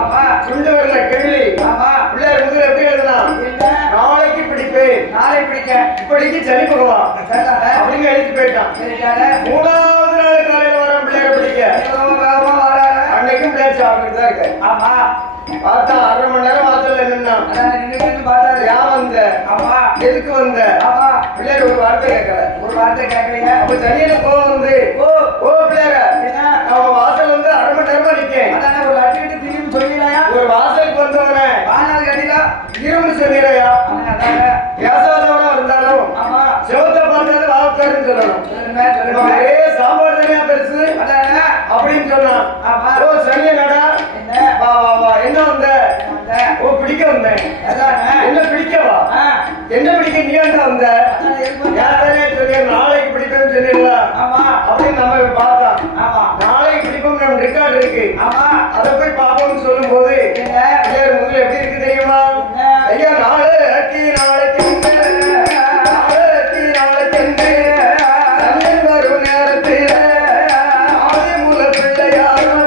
ஆமா சுண்டு வரல கிள்ளி ஆமா பிள்ளையார் முதல் எப்படி எழுதலாம் நாளைக்கு பிடிப்பேன் நாளை பிடிக்க இப்படிக்கு சனி பகவான் சரிதானே அப்படிங்க எழுதி போயிட்டான் சரிதானே மூணாவது நாள் காலையில வர பிள்ளையார பிடிக்க வேகமா வராரு அன்னைக்கும் பிள்ளையார் சாப்பிட்டு தான் இருக்கு ஆமா பார்த்தா 1/2 மணி நேரம் வாசல்ல நின்னா நின்று பார்த்தாரு யார் வந்த ஆமா எதுக்கு வந்த ஆமா பிள்ளையார் ஒரு வார்த்தை கேட்கல ஒரு வார்த்தை கேட்கலைங்க அப்ப சனியில கோவம் வந்து ஓ ஓ பிள்ளையார அவன் வாசல் வந்து 1/2 மணி நேரமா நிக்கேன் அதானே ஒரு அடிக்கிட்டு திரும்பி சொல்லிடலையா ஒரு வாசலுக்கு வந்தவன வானால் கட்டிலா இரும்பு சொல்லிடுறையா அதானே பேசாதவனா இருந்தாலும் ஆமா சிவத்தை பார்த்தது வாவுக்காருன்னு சொல்லணும் சொல்லுங்க சொல்லுங்க ஏ சாம்பார் தனியா பெருசு அதானே அப்படின்னு சொன்னான் ஆமா ஓ சனிய நடா என்ன வா வா வா என்ன வந்த வந்த ஓ பிடிக்க வந்தேன் அதானே என்ன பிடிக்கவா என்ன பிடிக்க நீ என்ன வந்த அதானே இருக்கும் யாரே சொல்லி நாளைக்கு பிடிப்பேன்னு சொல்லிடலாம் ஆமா அப்படின்னு நம்ம பார்த்தோம் ஆமா நாளைக்கு பிடிப்போம் நம்ம ரெக்கார்டு இருக்கு ஆமா அதை போய் பார்ப்போம்னு சொல்லும் போது என்ன முதல்ல எப்படி இருக்கு தெரியுமா ஐயா நாளைக்கு நாளைக்கு வரும் நேரத்தில் ஆதிமூல பிள்ளையாரும்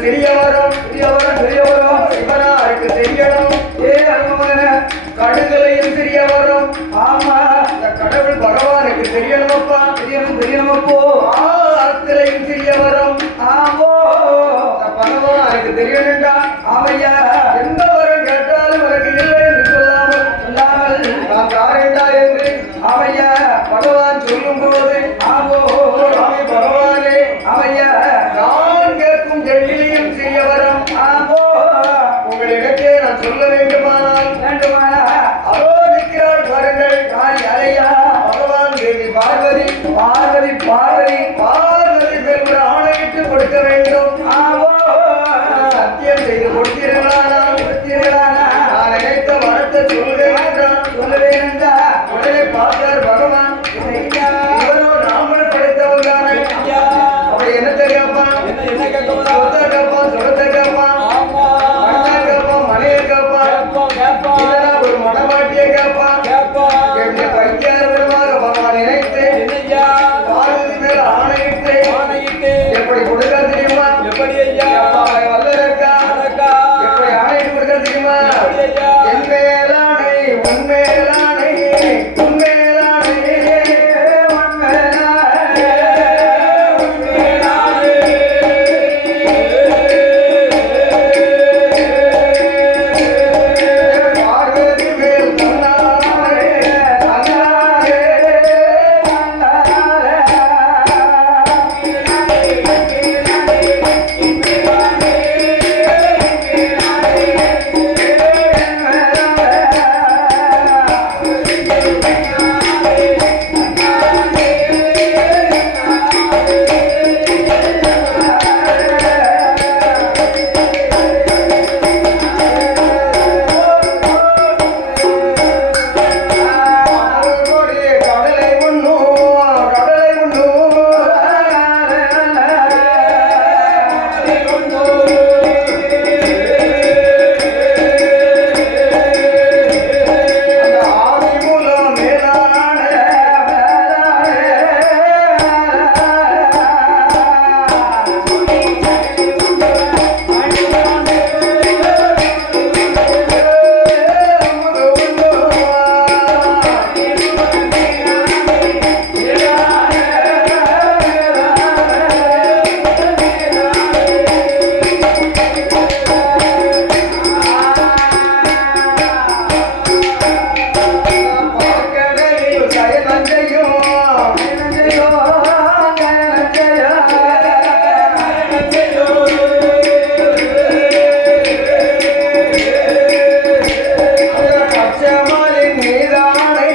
சிறியவரும் சிவனாருக்கு தெரியணும். கடுகளையும் சிறியவரும் ஆமா இந்த கடவுள் பகவானுக்கு தெரியணுமப்பா. தெரியணுமப்போ அறத்திலையும் சிறியவரும் ஆமோ இந்த பகவானுக்கு தெரியணுண்டா. ஆமையா எந்த வரம் கேட்டாலும் உனக்கு இல்லை என்று சொல்லாமல் சொல்லாமல் நான் தாரேண்டா என்று ஆமையா பகவான் சொல்லும் போது ஆமோ சுவாமி பகவானே ஆமையா நான் கேட்கும் ஜெட்டிலையும் சிறியவரம் ஆமோ உங்களிடத்தே நான் சொல்ல வேண்டுமானால் வேண்டுமானா அதோ நிற்கிறாள் பாருங்கள். யார் யாரையா பகவான் தேவி பார்வதி பார்வதி பார்வதி பார்வதி பேர் ஆணையிட்டு கொடுக்க வேண்டும். ஆமோ சத்தியம் செய்து கொடுத்தீர்களானால் திருடானா நான் நினைத்த வரத்தை சொல்லுவேன் என்றான். சொல்லுவேன் என்றா உடனே பார்த்தார் பகவான். ஐயா இவரோ நாமல் படைத்தவன் தானே. ஐயா அவன் என்னத்தை கேட்பான்? என்ன கேட்க போறா சொத்தை கேட்பான், சுகத்தை கேட்பான், ஆமா மண்ணை கேட்பான், மனையை கேட்பான், கேட்போம் இல்லைன்னா ஒரு மடமாட்டியை கேட்பான். கேட்போம் என்று பைத்தியார் விதமாக பகவான் நினைத்து என்னையா பார்வதி மேல் ஆணையிட்டு ஆணையிட்டு எப்படி கொடுக்க தெரியுமா? எப்படி ஐயா அப்பா, அவன் வல்லரக்கா அடக்கா எப்படி ஆணையிட்டு கொடுக்க தெரியுமா? எப்படி ஐயா என் மேலாணை, உன் மேலாணை, உன் மேலாணை. பார்வதி மேல் தன்னாலே, தன்னாலே. கடலுடைய கடலை உண்ணும், கடலை உண்ணும். அந்த ஆதி மூலம் மேலான பார்க்கடலில் சயனஞ்செய்யும். அந்த பச்சைமலையின் மீதானை,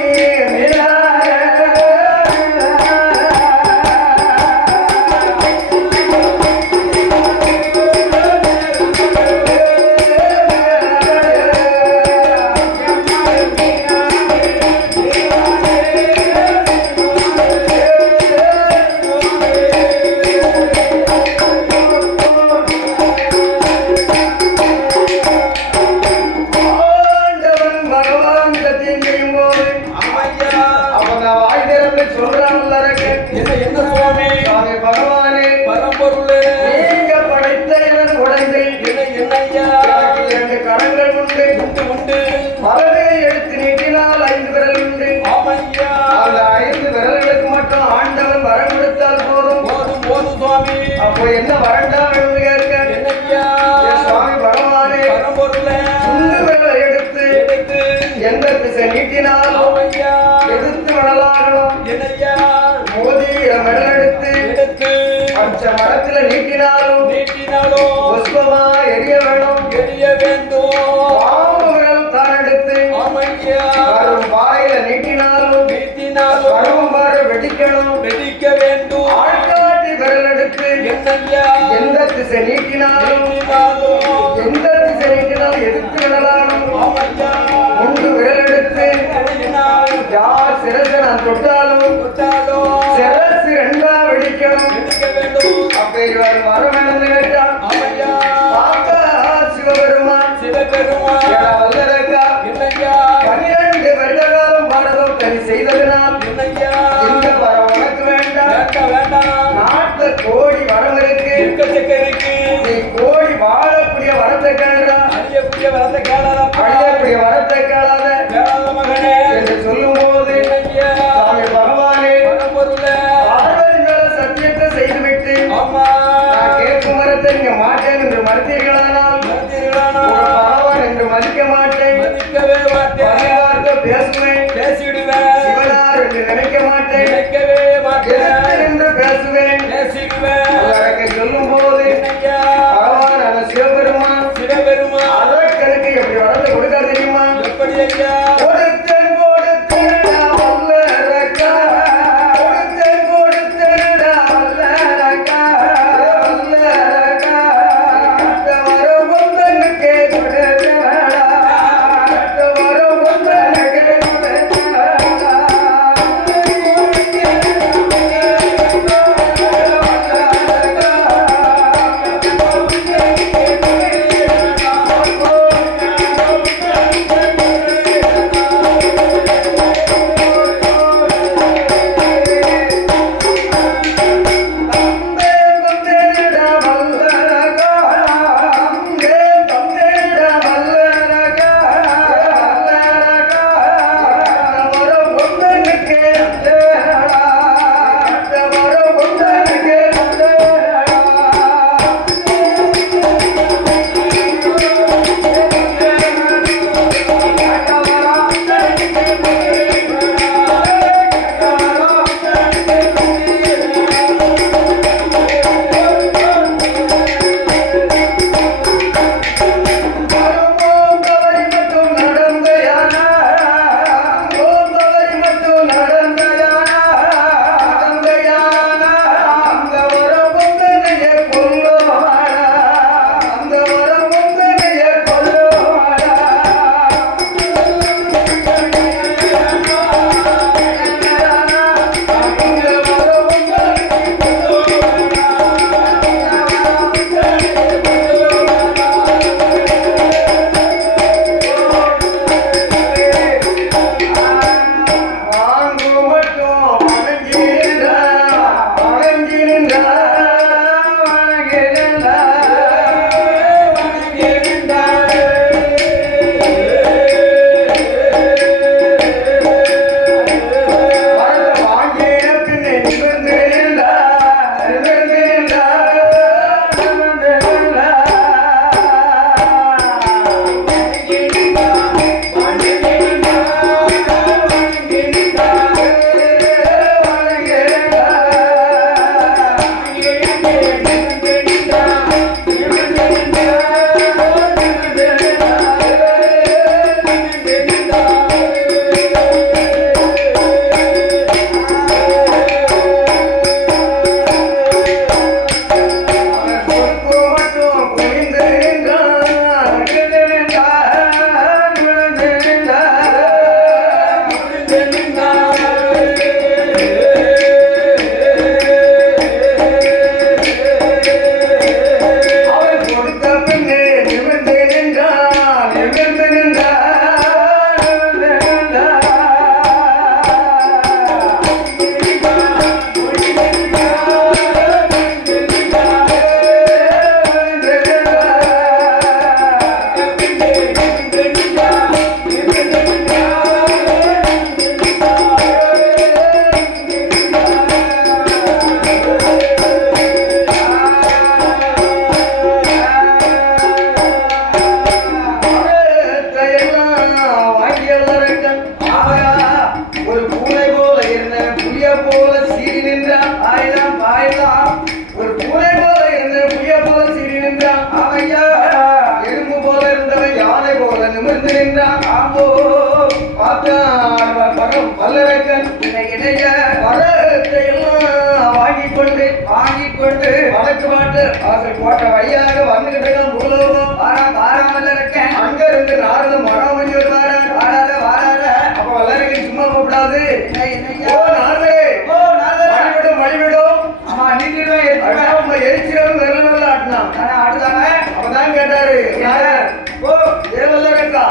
ஆண்டவன் பகவான் சத்தியம் செய்யும் போது அவங்க வாய் திறந்து சொல்றாங்கல்ல இருக்கு. என்ன சுவாமி சுவாமி பகவானே, பரம்பொருளே நீங்க படைத்த எனது குழந்தை என்னையா எனக்கு 2 கரங்கள் உண்டு. உண்டு வலதை எடுத்து நீட்டினால் 5 விரல் உண்டு. ஆமையா அந்த 5 விரல்களுக்கு மட்டும் ஆண்டவன் வரம் கொடுத்தால் போதும். போதும் போதும் சுவாமி அப்போ என்ன வரண்டா என்று கேட்க, என்னையா என் சுவாமி பகவானே, பரம்பொருளே சுண்டு விரலை எடுத்து எடுத்து எந்த திசை நீட்டினாலும் ஆமையா எதிர்த்து விடலாகணும். என்னையா மோதிர மெடல் எடுத்து எடுத்து பச்சை மரத்துல நீட்டினாலும் நீட்டினாலோ புஷ்பமா எரிய வேணும். எரிய வேண்டும் பாம்பு விரல் தான் எடுத்து ஆமையா கரும் பாறையில நீட்டினாலும் நீட்டினாலோ கரும் பாறை வெடிக்கணும். வெடிக்க வேண்டும் ஆள்காட்டி விரல் எடுத்து என்னையா எந்த திசை நீட்டினாலும் நீட்டினாலோ எந்த திசை நீட்டினாலும் எதிர்த்து விடலாகணும். ஆமையா 3 விரல் எடுத்து யார் சிரசை நான் தொட்டாலும் தொட்டாலோ சிரசு 2ஆ வெடிக்கணும். வெடிக்க வேண்டும் அப்ப இவர் வரம் என்னன்னு கேட்டான். ஆமையா பார்த்தா சிவபெருமான் சிவபெருமான் என வல்லரக்கா என்னையா 12 வருட காலம் பாடலும் தனி செய்ததினால் என்னையா இந்த வரம் உனக்கு வேண்டாம். வேண்டாம் வேண்டாம் நாட்டுல கோடி வரம் இருக்கு. எக்கச்சக்க இருக்கு நீ கோடி வரத்தை கேளுடா. அழியக்கூடிய வரத்தை கேளாதப்பா. அழியக்கூடிய வரத்தை கேளாத கேளாத மகனே என்று சொல்லும்போது ஐயா, சாமி பகவானே பரம்பொருளே, பார்வதி மேல சத்தியத்தை செய்துவிட்டு ஆமா நான் கேட்கும் வரத்தை நீங்க மாட்டேன் என்று மறுத்தீர்களானால் மறுத்தீர்களானால் உங்க பகவான் என்று மதிக்க மாட்டேன். மதிக்கவே மாட்டேன். பதினாறு பேசுவேன். பேசிடுவேன். சிவனார் என்று நினைக்க மாட்டேன். நினைக்கவே மாட்டேன். எதிர்த்து என்று பேசுவேன். பேசிடுவேன். அதற்கு சொல்லும் போது ஐயா, பகவான் அந்த சிவபெருமான் சிவபெருமான் அதற்கு எப்படி வரத்தை கொடுக்க தெரியுமா? எப்படி ஐயா? கொடுத்தேன் கொடுத்தேன்டா வல்லரக்கா. கொடுத்தேன் கொடுத்தேன்டா வல்லரக்கா. வல்லரக்கா. வரும் முந்தனுக்கே கொடுத்தேடா. வரும் முந்தனுக்கே கொடுத்தேடா. வல்லரக்கன் இணைய வரத்தை எல்லாம் வாங்கிக் கொண்டு வடக்கு மாட்டு அவர்கள் போட்ட வழியாக வந்துகிட்டு பூலோகம் வல்லரக்கன் அங்க இருந்து நாரத மரம் பண்ணி வாராத அப்ப வல்லரக்கன் சும்மா போகக்கூடாது. ஓ நாரதே வழிவிடும் ஆமா நீதிடும் எரிச்சிடும் வெள்ள வெள்ள ஆட்டினான் ஆடுதானே அப்பதான் கேட்டாரு ஓ ஏ வல்லரக்கா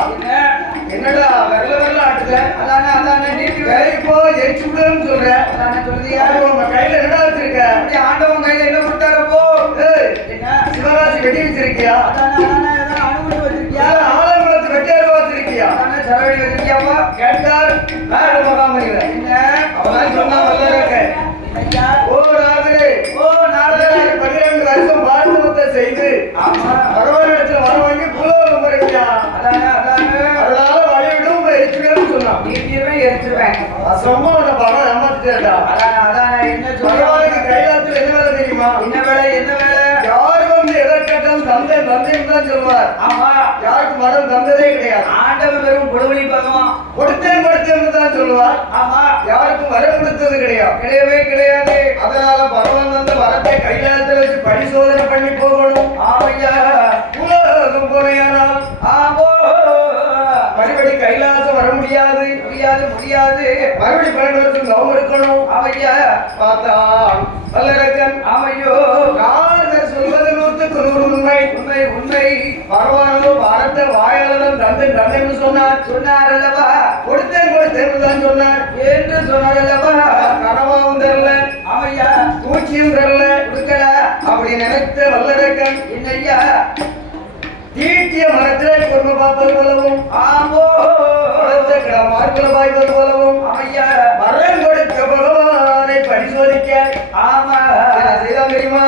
என்னடா வெள்ள வெள்ள ஆட்டுத அதானே நீதி இப்போ எரிச்சு விடுன்னு சொல்றேன் சொல்றியா உங்க கையில என்னடா வச்சிருக்க ஆண்டவன் கையில என்ன கொடுத்தாரு போ சிவராசி வெடி வச்சிருக்கியா தான் சொல்லுவார். ஆமா யாருக்கும் வரம் தந்ததே கிடையாது. ஆண்டவன் வெறும் கொடுவழி பகவான் கொடுத்தேன் தான் சொல்லுவார். ஆமா யாருக்கும் வரம் கொடுத்தது கிடையாது. கிடையவே கிடையாது. அதனால பகவான் அந்த வரத்தை கைலாசத்துல வச்சு பரிசோதனை பண்ணி போகணும். ஆமையா உலகம் போனையானால் ஆமோ மறுபடி கைலாசம் வர முடியாது. முடியாது மறுபடி 12 வருஷம் நவம் இருக்கணும். ஆமையா பார்த்தான் வல்லரக்கன். ஆமையோ நாரதர் சொல்வது 100க்கு 100 உண்மை. உண்மை உண்மை. பகவானோ வாரத்தை வாயாளன் தந்தேன்னு சொன்னார் அல்லவா. கொடுத்தேன் தான் சொன்னார் என்று சொன்னார் அல்லவா. கனவாவும் தரல, ஆமையா பூச்சியும் தரல, கொடுக்கல அப்படி நினைத்த வல்லரக்கன் என்னையா தீட்டிய மரத்திலே பொறுமை பார்ப்பது போலவும் ஆமோ மார்களை பாய்வது போலவும் ஆமையா மரம் கொடுத்த பகவானை பரிசோதிக்க ஆமா என்ன செய்தான் தெரியுமா?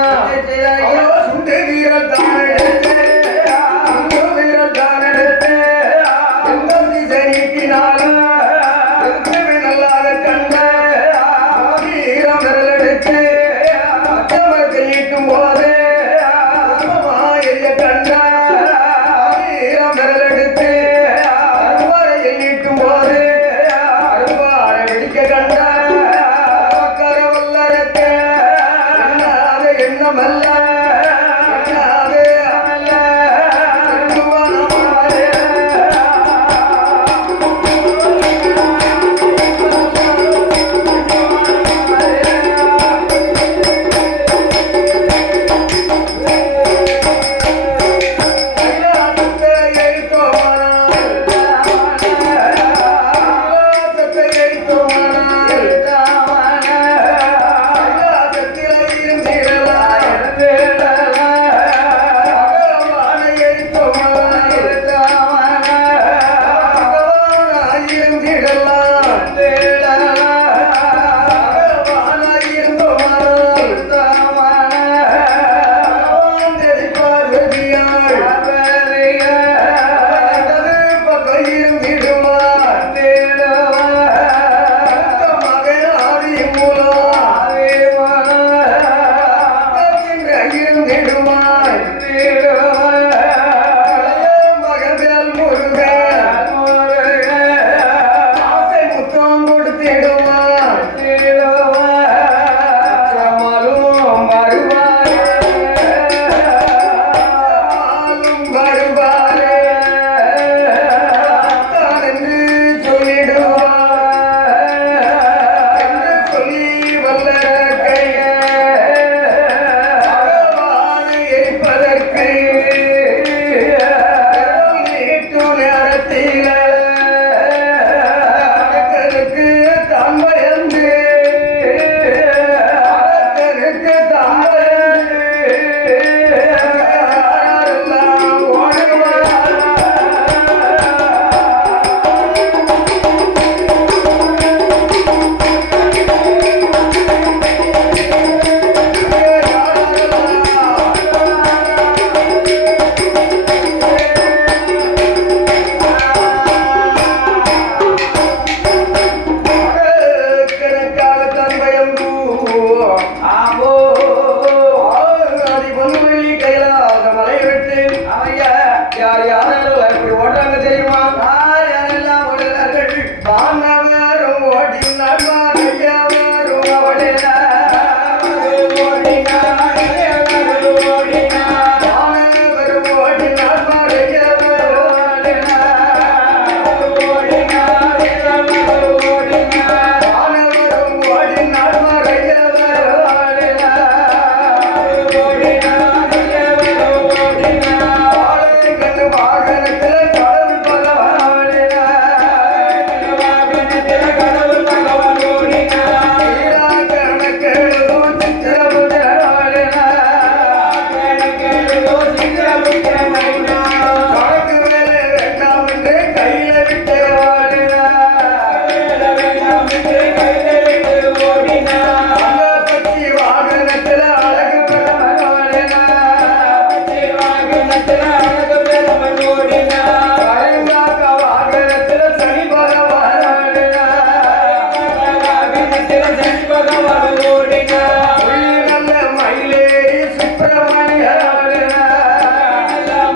அவரோ சுண்டு வீரல் தான் எடுத்து எங்கும் திசை நீக்கினாலும் எதுவுமே நல்லாத கண்ட வீரம் விரல் எடுத்து அச்சமரத்தில் நீட்டும் போது எரிய கண்ட வீரம் விரல் எடுத்து அருவாரையில் நீட்டும் போது அருவாரை வெடிக்க கண்ட மக்கர வல்லரக்க எண்ணாத எண்ணமல்ல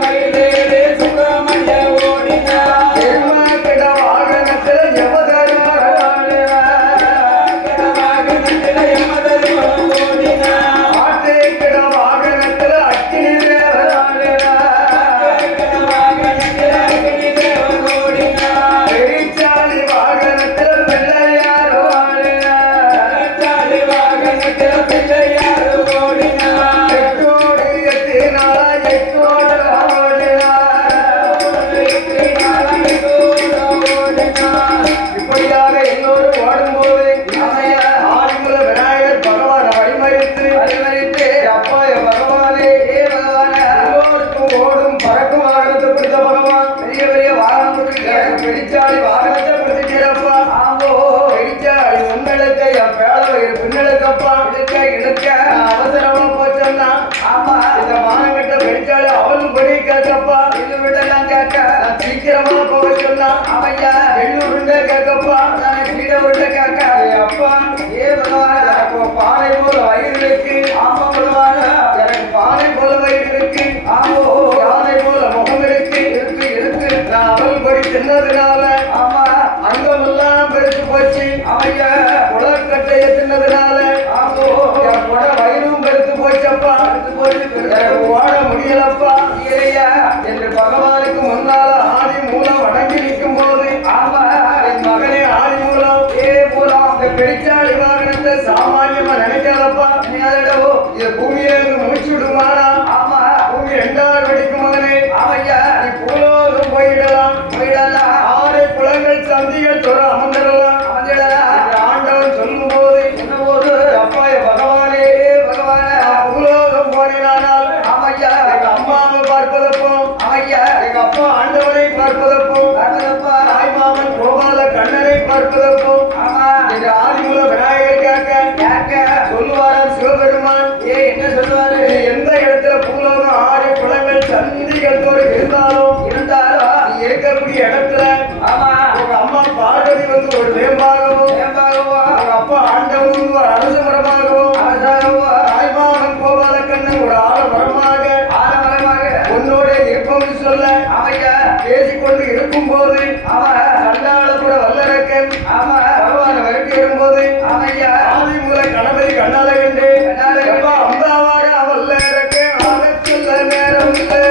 மயிலே இப்படியாக எல்லோரும் ஓடும்போது ஆதிமூல விநாயகர் பகவான் வழிமறித்து அப்பா பகவானே எல்லோருக்கும் ஓடும் பறக்கும் வாகனத்தை பிடித்த பகவான் பெரிய பெரிய வாகனம் பெரிச்சாலி வாகனத்தை பிடிச்சிருப்பா பெரிச்சாலி முன்னெடுக்க என் பேளவை பின்னெடுக்கப்பா இழுக்க அவசரமா போச்சோன்னா இந்த மானங்கிட்ட பெரிச்சாலி அவளும் படி கேட்கப்பா இது விடலாம் கேட்க நான் சீக்கிரமா போக சொன்னா எண்ணூறு கேட்கப்பா கீழே விட கேட்க அப்பா எனக்கு பானை போல வயிறு இருக்கு எனக்கு பானை போல வயிறு இருக்கு யானை போல முகம் இருக்கு நான் அவள் படி தின்னதுனால அங்கமெல்லாம் பெருத்து போச்சு உலகக்கட்டைய தின்னதுனால என் கொட வயிறும் பெருத்து போச்சப்பா எனக்கு ஓட முடியலப்பா என்று பகவானுக்கு முன்னால ஆதி மூலம் அடங்கி நிற்கும் போது என் மகனே ஆதி மூலம் இந்த பெரிச்சாளி வாகனத்தை சாமானியமா நினைக்காதப்பா இது பூமியிலிருந்து முடிச்சு விடுமானா பூமி 2 வெடிக்கும் மகனே நீ பூலோகம் போயிடலாம் 6 குளங்கள் சந்திகள் தொட அமர்ந்திடலாம் ஆண்டவன் சொல்லும் போது அப்பா பகவானே பூலோகம் போனானால் எங்க அம்மாவை பார்ப்பதப்போம் எங்க அப்பா ஆண்டவனை பார்ப்பதப்போம் தாய்மாமன் கோபால கண்ணனை பார்ப்பதப்போம் எங்க ஆதிமூல விநாயகர் கேட்க சொல்லுவாராம் சிவபெருமான் என்ன சொல்லுவாரு எந்த இடத்துல பூலோகம் 6 குளங்கள் சந்திகள் தோடு இருந்தாலும் நீ இருக்கக்கூடிய இடத்துல உங்க அம்மா பார்வதி வந்து ஒரு வேம்பாகவும் உங்க அப்பா ஆண்டவன் ஒரு அரச மரமாகவும் தாய்மாமன் கோபால கண்ணன் ஒரு ஆலமரமாக உன்னோட இருப்போம்னு சொல்ல பேசிக்கொண்டு இருக்கும் போது சண்டாள கூட வல்லரக்கன் பகவான விரட்டி வரும்போது ஆதிமூல கணபதி கண்ணால கண்டு அம்பாவாக வல்லரக்க ஆக சொல்ல நேரம் இல்லை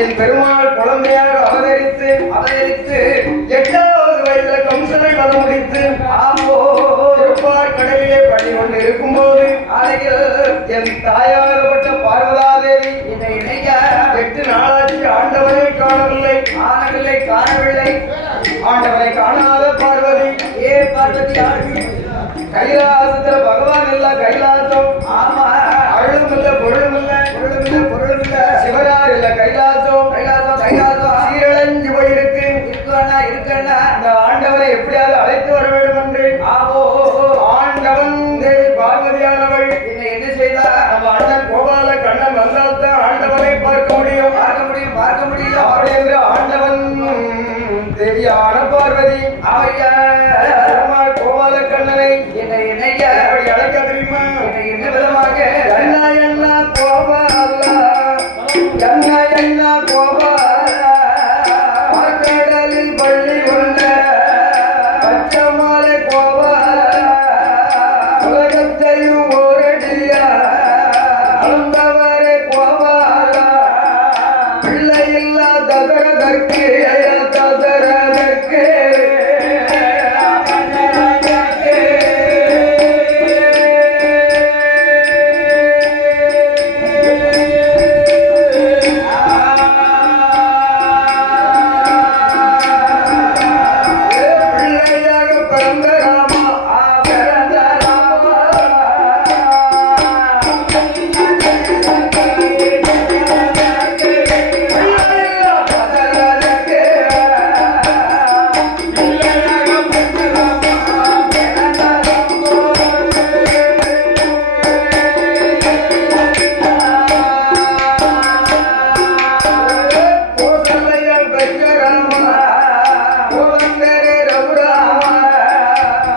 என் பெருமாள் குழந்தையாக அவதரித்து 8வது வயதுல கம்சனை வர முடித்து திருப்பார் கடலிலே பள்ளி கொண்டு இருக்கும் போது என் தாயாகப்பட்ட பார்வதாதேவி 8 நாளாச்சு ஆண்டவனை காணவில்லை ஆண்டவனை காணாத பார்வதி பார்வதி கைலாசத்துல பகவான் இல்ல கைலாசம் அருளும் இல்ல பொருளும் இல்ல சிவனார் இல்ல கைலாசம் சீரழிஞ்சு போயிருக்கு இந்த ஆண்டவனை எப்படியாவது அழைத்து வர வேண்டும் என்று ஆண்டவன் தேவி பார்வதியானவள் என்ன செய்தார் நம்ம அண்ணன் கோபால கண்ணன் வந்த தேவியான பார்வதி அவையா பெருமாள் கோபால கண்ணனை என்னையா எப்படி அழைக்க தெரியுமா? என்ன விதமாக என்ன என்ன கோபாலா, என்ன என்ன கோபாலா, கடலில் பள்ளி கொண்ட பச்சமாலை கோபாலா, உலகத்தையும் ஓரடியா அளந்தவரே கோபாலா, பிள்ளை இல்லா ததரதற்கு ததரதற்கு பிள்ளையாக பிறந்த ராமா பிறந்த ராமா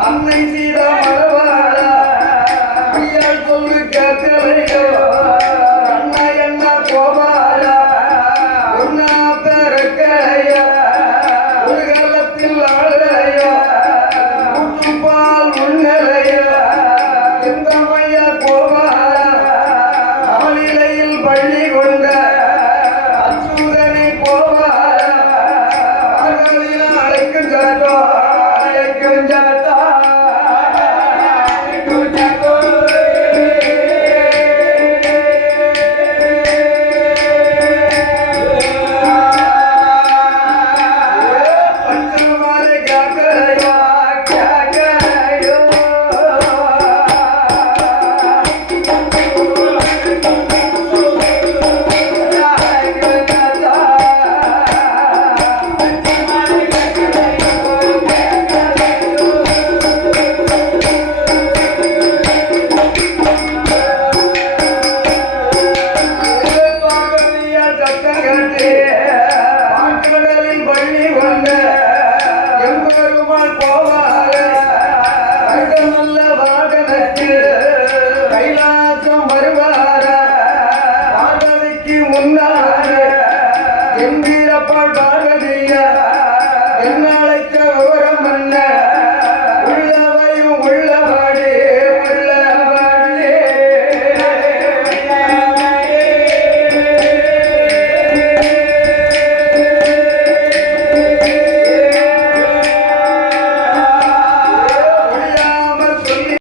அன்னை சீதா மலவாளா ஐயா சொல்லு கேட்கலையோ அண்ணா என்ன கோபாலா ஒன்னா பிறக்கையா ஒரு காலத்தில் ஆளையா கூட்டுப்பால் முன்னலையா எந்த மையா கோபாலா அவளிலையில் பள்ளி கொண்ட